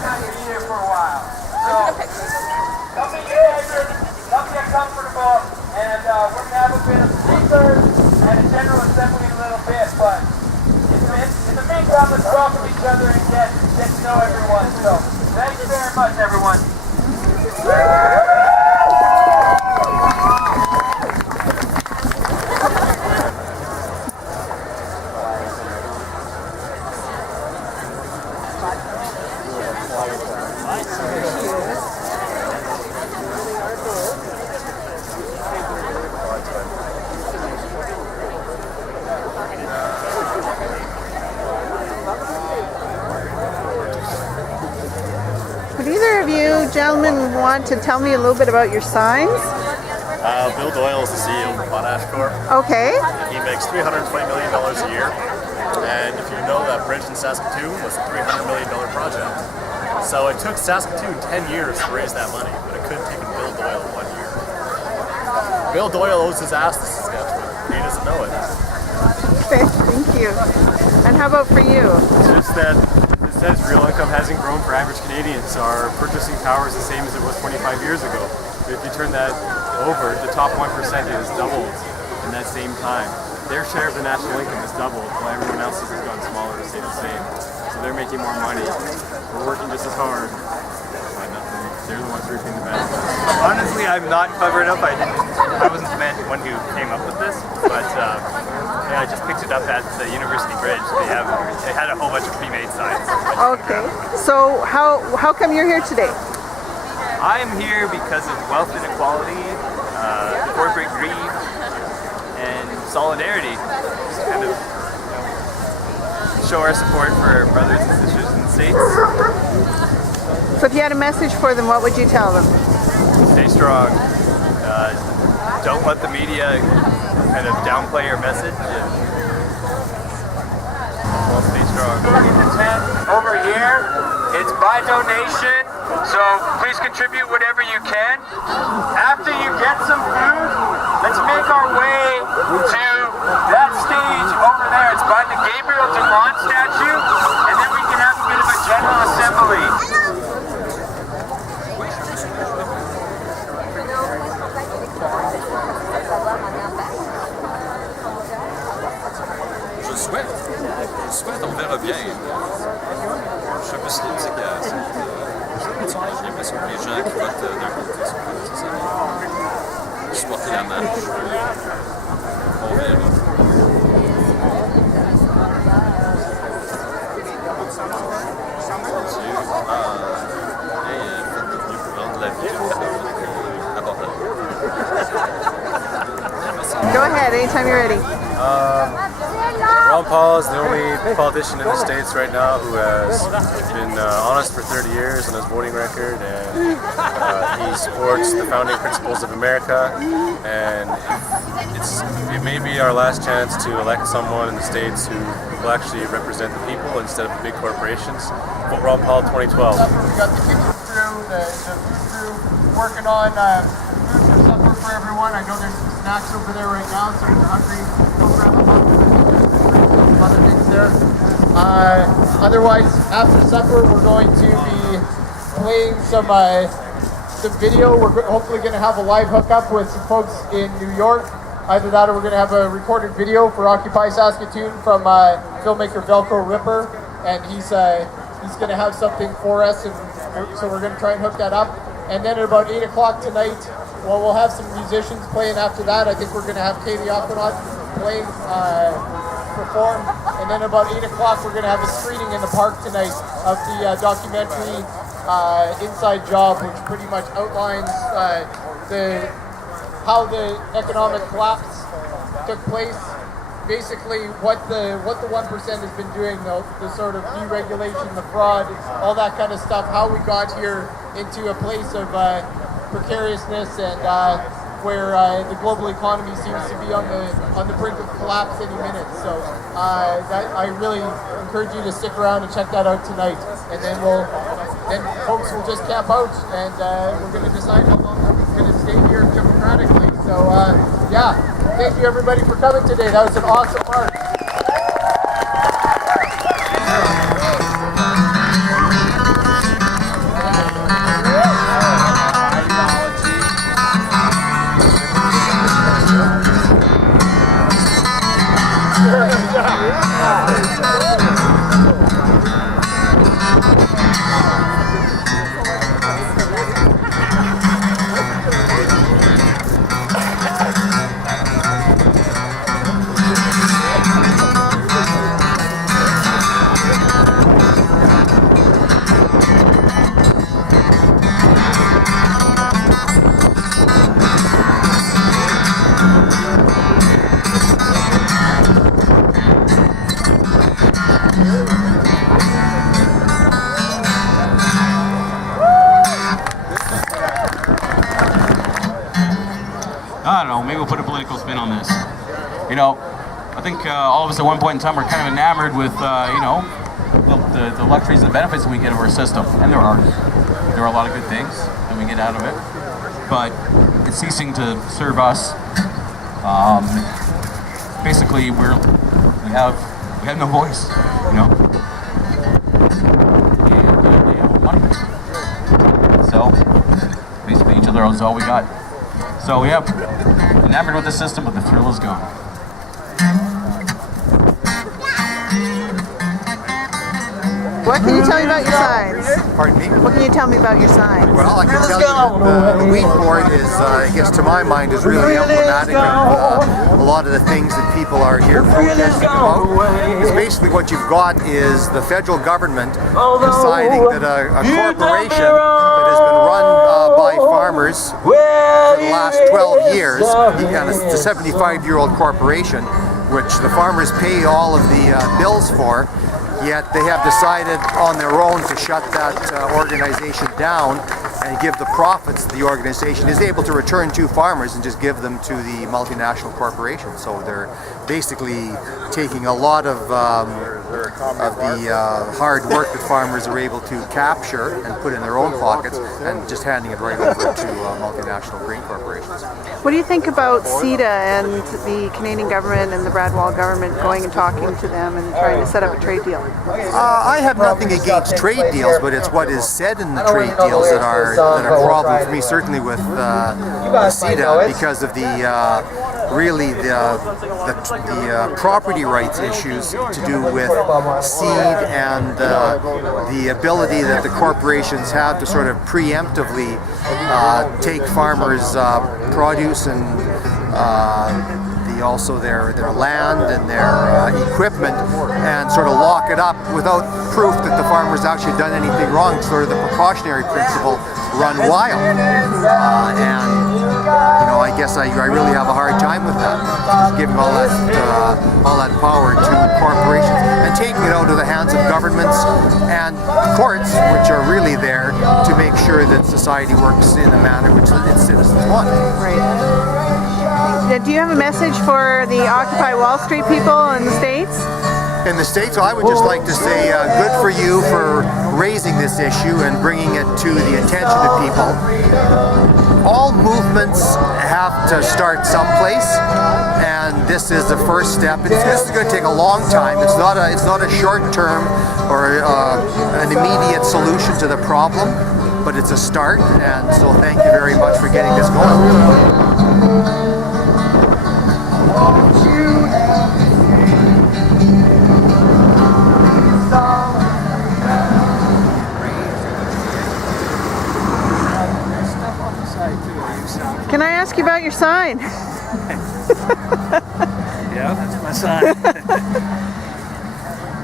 be here for a while. So, come be united, come get comfortable, and we're going to have a bit of speakers and a general assembly in a little bit, but in the meantime, let's welcome each other and get to know everyone. So, thank you very much, everyone. Would either of you gentlemen want to tell me a little bit about your signs? Bill Doyle is the CEO of Potash Corp. Okay. He makes $320 million a year. And if you know that bridge in Saskatoon was a $300 million project. So it took Saskatoon 10 years to raise that money, but it couldn't take Bill Doyle 1 year. Bill Doyle owes his ass to Saskatchewan. He doesn't know it. Thank you. And how about for you? It's just that it says real income hasn't grown for average Canadians. Our purchasing power is the same as it was 25 years ago. But if you turn that over, the top 1% has doubled in that same time. Their share of the national income has doubled, while everyone else's has gotten smaller to stay the same. So they're making more money. We're working just as hard, but nothing. They're the ones reaping the benefits. Honestly, I'm not clever enough. I wasn't the one who came up with this, but yeah, I just picked it up at the University Bridge. They had a whole bunch of pre-made signs. Okay. So how come you're here today? I'm here because of wealth inequality, corporate greed, and solidarity. Just kind of show our support for our brothers and sisters in the States. So if you had a message for them, what would you tell them? Stay strong. Don't let the media kind of downplay your message. Well, stay strong. The tent over here, it's by donation, so please contribute whatever you can. After you get some food, let's make our way to that stage over there. It's by the Gabriel Dumont statue, and then we can have a bit of a general assembly. Je souhaite, on verra bien. Je sais pas si les musiques j'ai l'impression que les gens qui votent d'un côté sont pas nécessairement supporter la marche. On verra. Faites mieux pour rendre la vie abordable. Go ahead, anytime you're ready. Ron Paul is the only politician in the States right now who has been honest for 30 years on his voting record, and he supports the founding principles of America, and it may be our last chance to elect someone in the States who will actually represent the people instead of the big corporations. Vote Ron Paul 2012. We got the kitchen crew, the food crew, working on food for supper for everyone. I know there's some snacks over there right now, so if you're hungry, go grab a bunch. Other things there. Otherwise, after supper, we're going to be playing some video. We're hopefully going to have a live hookup with some folks in New York. Either that, or we're going to have a recorded video for Occupy Saskatoon from filmmaker Velcro Ripper, and he's going to have something for us, and so we're going to try and hook that up. And then at about 8 o'clock tonight, well, we'll have some musicians playing after that. I think we're going to have Katie Aquanaut playing. Perform, and then about 8 o'clock we're going to have a screening in the park tonight of the documentary Inside Job, which pretty much outlines how the economic collapse took place, basically what the 1% has been doing, the sort of deregulation, the fraud, all that kind of stuff, how we got here into a place of precariousness and where the global economy seems to be on the brink of collapse any minute. So I really encourage you to stick around and check that out tonight. And then folks will just camp out, and we're going to decide how long we're going to stay here democratically. So yeah, thank you everybody for coming today. That was an awesome march. I don't know, maybe we'll put a political spin on this. You know, I think all of us at one point in time were kind of enamored with, you know, the luxuries and the benefits we get of our system. And there are a lot of good things that we get out of it. But it's ceasing to serve us. Basically, we have no voice, you know. And they have money. So basically, each other is all we got. So yeah, enamored with the system, but the thrill is gone. What can you tell me about your signs? Pardon me? What can you tell me about your signs? Well, I can tell you that the wheat board is, I guess to my mind, is really emblematic of a lot of the things that people are here protesting about. Because basically what you've got is the federal government deciding that a corporation that has been run by farmers for the last 12 years, and it's a 75-year-old corporation, which the farmers pay all of the bills for, yet they have decided on their own to shut that organization down and give the profits the organization is able to return to farmers and just give them to the multinational corporation. So they're basically taking a lot of the hard work that farmers are able to capture and put in their own pockets and just handing it right over to multinational grain corporations. What do you think about CETA and the Canadian government and the Brad Wall government going and talking to them and trying to set up a trade deal? I have nothing against trade deals, but it's what is said in the trade deals that are a problem for me, certainly with CETA, because of the property rights issues to do with seed and the ability that the corporations have to sort of preemptively take farmers' produce and also their land and their equipment and sort of lock it up without proof that the farmer's actually done anything wrong. Sort of the precautionary principle run wild. And you know, I guess I really have a hard time with that. Just giving all that power to corporations and taking it out of the hands of governments and courts, which are really there to make sure that society works in the manner which its citizens want. Right. Do you have a message for the Occupy Wall Street people in the States? In the States, I would just like to say good for you for raising this issue and bringing it to the attention of people. All movements have to start someplace, and this is the first step. This is going to take a long time. It's not a short-term or an immediate solution to the problem, but it's a start, and so thank you very much for getting this going. Can I ask you about your sign? Yeah, that's my sign.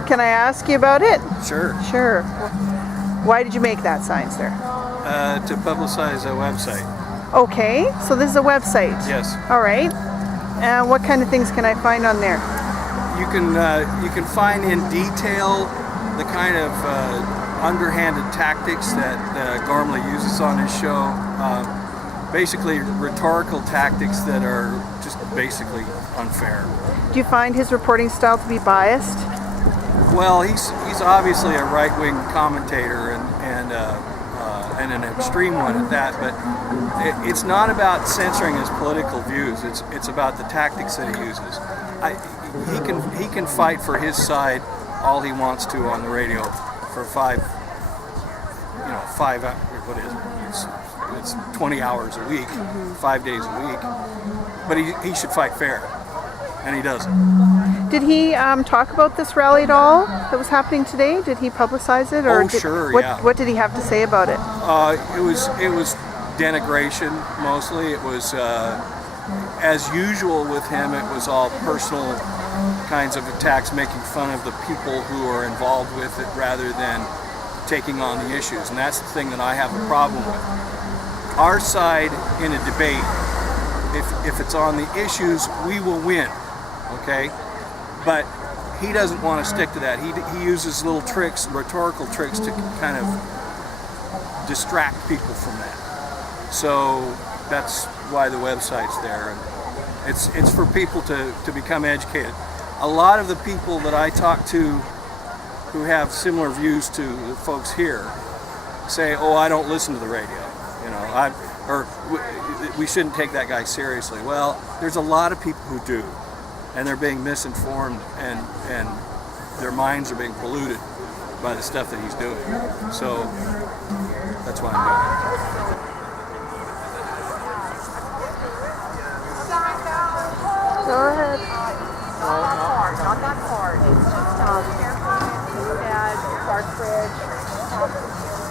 Can I ask you about it? Sure. Sure. Why did you make that sign, sir? To publicize a website. Okay, so this is a website. Yes. All right. And what kind of things can I find on there? You can find in detail the kind of underhanded tactics that Gormley uses on his show. Basically rhetorical tactics that are just basically unfair. Do you find his reporting style to be biased? Well, he's obviously a right-wing commentator and an extreme one at that, but it's not about censoring his political views. It's about the tactics that he uses. He can fight for his side all he wants to on the radio for 5 what is it? It's 20 hours a week, 5 days a week, but he should fight fair, and he doesn't. Did he talk about this rally at all that was happening today? Did he publicize it? Or what did he have to say about it? It was denigration mostly. It was, as usual with him, it was all personal kinds of attacks, making fun of the people who are involved with it rather than taking on the issues, and that's the thing that I have a problem with. Our side in a debate, if it's on the issues, we will win, okay? But he doesn't want to stick to that. He uses little tricks, rhetorical tricks, to kind of distract people from that. So that's why the website's there. And it's for people to become educated. A lot of the people that I talk to who have similar views to the folks here say, "Oh, I don't listen to the radio. You know, we shouldn't take that guy seriously." Well, there's a lot of people who do, and they're being misinformed, and their minds are being polluted by the stuff that he's doing. So that's why I'm doing it. Go ahead. Not that part. It's just Clark Bridge.